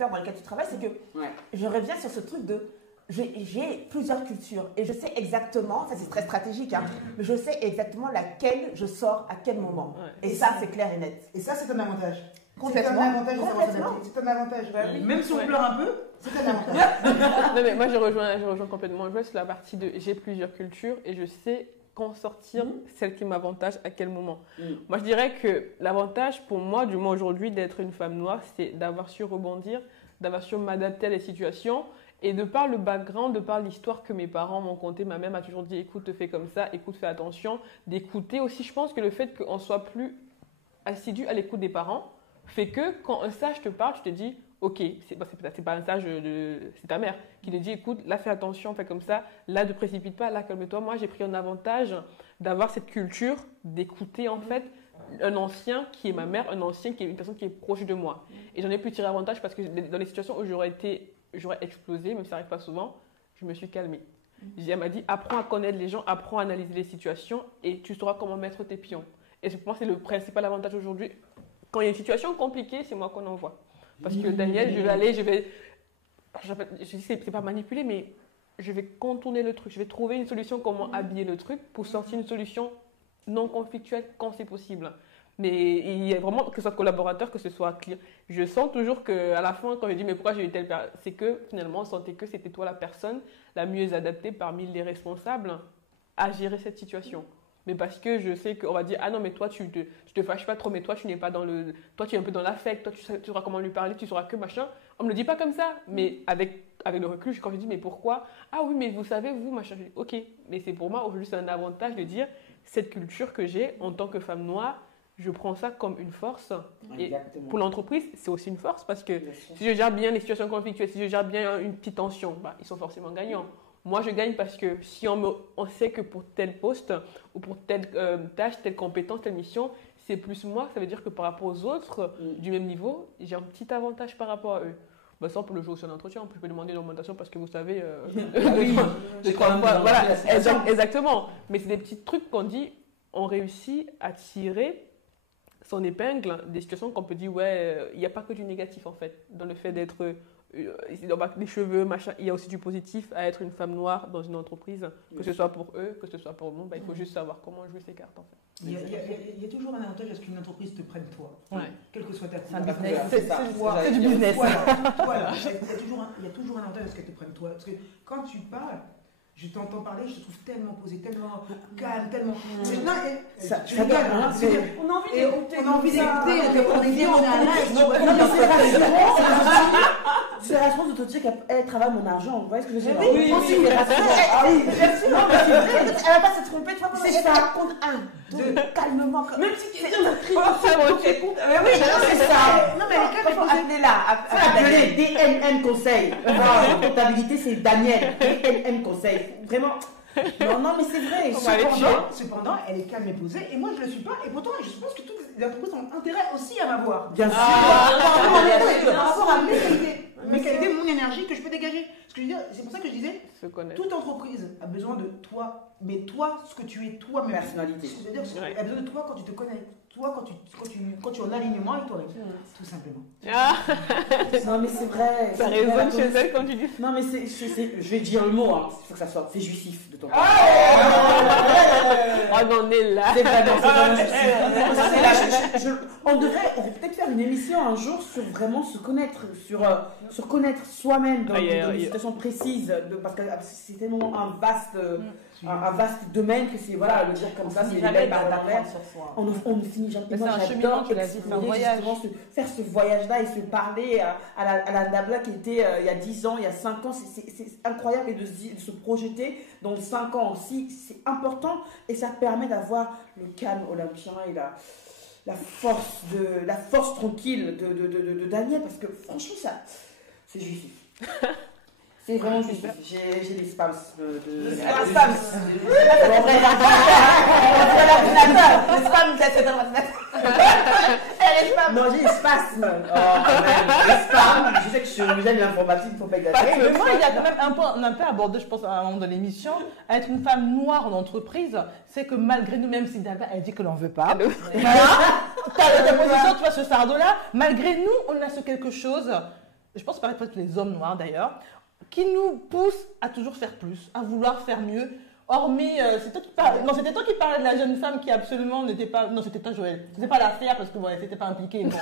secteur dans lequel tu travailles, c'est que je reviens sur ce truc de j'ai plusieurs cultures et je sais exactement, ça c'est très stratégique, hein, mais je sais exactement laquelle je sors à quel moment. Et ça, c'est clair et net. Et ça, c'est un avantage. Complètement. C'est un avantage de savoir s'adapter. C'est un avantage. Même si on pleure un peu, c'est un avantage. Non, mais moi, je rejoins complètement Joël sur la partie de j'ai plusieurs cultures et je sais quand sortir celle qui m'avantage à quel moment. Moi, je dirais que l'avantage pour moi, du moins aujourd'hui, d'être une femme noire, c'est d'avoir su rebondir, d'avoir su m'adapter à des situations. Et de par le background, de par l'histoire que mes parents m'ont contée, ma mère m'a toujours dit écoute, fais comme ça, écoute, fais attention. D'écouter aussi, je pense que le fait qu'on soit plus assidu à l'écoute des parents fait que quand un sage te parle, tu te dis ok, c'est pas un sage, c'est ta mère qui te dit écoute, là fais attention, fais comme ça, là ne précipite pas, là calme-toi. Moi j'ai pris un avantage d'avoir cette culture d'écouter en fait un ancien qui est ma mère, un ancien qui est une personne qui est proche de moi. Et j'en ai pu tirer avantage parce que dans les situations où j'aurais explosé, même si ça n'arrive pas souvent, je me suis calmée. Elle m'a dit, apprends à connaître les gens, apprends à analyser les situations et tu sauras comment mettre tes pions. Et pour moi, c'est le principal avantage aujourd'hui. Quand il y a une situation compliquée, c'est moi qu'on envoie. Parce que Daniel, je dis, c'est pas manipuler, mais je vais contourner le truc. Je vais trouver une solution, comment habiller le truc pour sortir une solution non conflictuelle quand c'est possible. Mais il y a vraiment, que ce soit collaborateur, que ce soit client. Je sens toujours qu'à la fin, quand je dis mais pourquoi j'ai eu telle personne, c'est que finalement, on sentait que c'était toi la personne la mieux adaptée parmi les responsables à gérer cette situation. Mais parce que je sais qu'on va dire ah non mais toi tu te fâches pas trop, mais toi tu n'es pas dans le, toi tu es un peu dans l'affect, toi tu sauras comment lui parler, tu sauras que machin. On me le dit pas comme ça, mais avec le recul, quand je dis mais pourquoi, ah oui mais vous savez vous machin, je dis ok, mais c'est pour moi aujourd'hui c'est un avantage de dire cette culture que j'ai en tant que femme noire. Je prends ça comme une force. Et pour l'entreprise, c'est aussi une force parce que si je gère bien les situations conflictuelles, si je gère bien une petite tension, ils sont forcément gagnants. Moi, je gagne parce que si on sait que pour tel poste ou pour telle tâche, telle compétence, telle mission, c'est plus moi, ça veut dire que par rapport aux autres du même niveau, j'ai un petit avantage par rapport à eux. Ça, on peut le jouer sur un entretien, je peux demander une augmentation parce que vous savez, voilà, exactement. Mais c'est des petits trucs qu'on dit, on réussit à tirer son épingle des situations qu'on peut dire ouais, il n'y a pas que du négatif en fait dans le fait d'être les cheveux machin, il y a aussi du positif à être une femme noire dans une entreprise, que ce soit pour eux, que ce soit pour nous, il faut juste savoir comment jouer ses cartes en fait. Il y a toujours un avantage à ce qu'une entreprise te prenne toi, quelle que soit ta couleur. C'est du business. Voilà, il y a toujours un avantage à ce qu'elle te prenne toi, parce que quand tu parles, je t'entends parler, je te trouve tellement posé, tellement calme, tellement. Ça donne, hein, on a envie d'écouter. On est à l'aise. Non, mais c'est rassurant. C'est rassurant de te dire qu'elle travaille mon argent. Vous voyez ce que je veux dire? Oui, c'est rassurant. Ah oui, bien sûr. Non, mais c'est vrai. Elle va pas se tromper. C'est ça. Compte 1, 2, calmement. Même si tu c'est un cri. Oui, c'est ça. Non, mais il faut appeler là. DNM Conseil. En comptabilité, c'est Daniel. DNM Conseil. Vraiment. Non, mais c'est vrai. Cependant, elle est calme et posée, et moi je le suis pas, et pourtant je pense que toutes les entreprises ont intérêt aussi à m'avoir. Bien sûr. Par rapport à mes qualités, mon énergie que je peux dégager. C'est pour ça que je disais, toute entreprise a besoin de toi, mais toi, ce que tu es toi-même. Personnalité. C'est-à-dire qu'elle a besoin de toi quand tu te connais. Toi, quand tu es en alignement avec toi-même, tout simplement. Non, mais c'est vrai. Ça résonne chez elle quand tu dis. Non, mais je vais dire le mot, il faut que ça sorte. C'est jouissif de ton côté. On en est là. C'est vraiment jouissif. On devrait peut-être faire une émission un jour sur vraiment se connaître, sur connaître soi-même dans des situations précises, parce que c'est tellement un vaste domaine que c'est, voilà, le dire comme ça, c'est les belles par l'envers. On ne finit jamais. Moi, j'adore faire ce voyage-là et se parler à la Dabla qui était il y a 10 ans, il y a 5 ans. C'est incroyable, et de se projeter dans 5 ans aussi. C'est important et ça permet d'avoir le calme olympien et la force tranquille de Daniel, parce que franchement, c'est jouissif. C'est vraiment juste. J'ai des spams. Les spams, c'est dans l'ordinateur. Non, j'ai des spasmes. Les spams, je sais que j'aime l'informatique, il ne faut pas exagérer. Mais moi, il y a quand même un peu abordé, je pense, à un moment de l'émission, être une femme noire en entreprise, c'est que malgré nous, même si Daba, elle dit que l'on ne veut pas, tu as ta position, tu vois, ce fardeau-là, malgré nous, on a ce quelque chose je pense que peut-être les hommes noirs d'ailleurs, qui nous poussent à toujours faire plus, à vouloir faire mieux. Hormis, c'était toi qui parlais de la jeune femme qui absolument n'était pas... Non, c'était toi Joël. C'était pas l'affaire parce que voilà, c'était pas impliqué. Bon,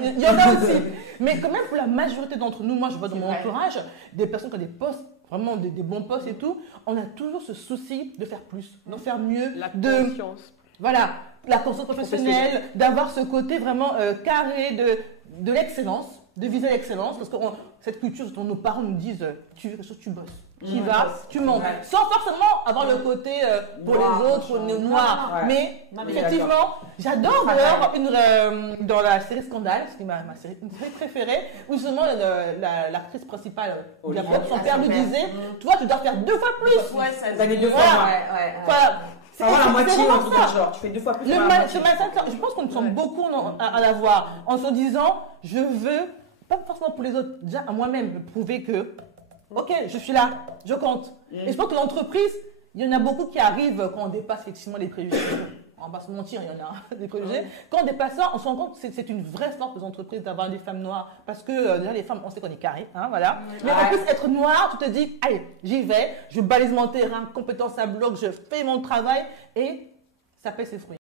il y en a aussi. Mais quand même, pour la majorité d'entre nous, moi je vois dans mon entourage, des personnes qui ont des postes, vraiment des bons postes et tout, on a toujours ce souci de faire plus, de faire mieux. La conscience. Voilà, la conscience professionnelle, d'avoir ce côté vraiment carré de l'excellence, de viser l'excellence, parce que cette culture dont nos parents nous disent, tu veux quelque chose, tu bosses. Tu vas, tu montes, sans forcément avoir le côté pour les autres, pour les noirs. Mais effectivement, j'adore d'ailleurs dans la série Scandale, c'est une série préférée, où justement l'actrice principale, son père lui disait, toi tu dois faire 2 fois plus. Ouais, ça gagne 2 fois. C'est la moitié ou un truc genre, tu fais 2 fois plus. Je pense qu'on nous semble beaucoup à l'avoir, en se disant, je veux, pas forcément pour les autres, déjà à moi-même, me prouver que ok, je suis là, je compte. Et je pense que l'entreprise, il y en a beaucoup qui arrivent quand on dépasse effectivement les préjugés. On va pas se mentir, il y en a des préjugés. Quand on dépasse ça, on se rend compte que c'est une vraie force des entreprises d'avoir des femmes noires. Parce que déjà, les femmes, on sait qu'on est carré, hein, voilà. Mais en plus, être noir, tu te dis, allez, j'y vais, je balise mon terrain, compétence à bloc, je fais mon travail et ça paie ses fruits.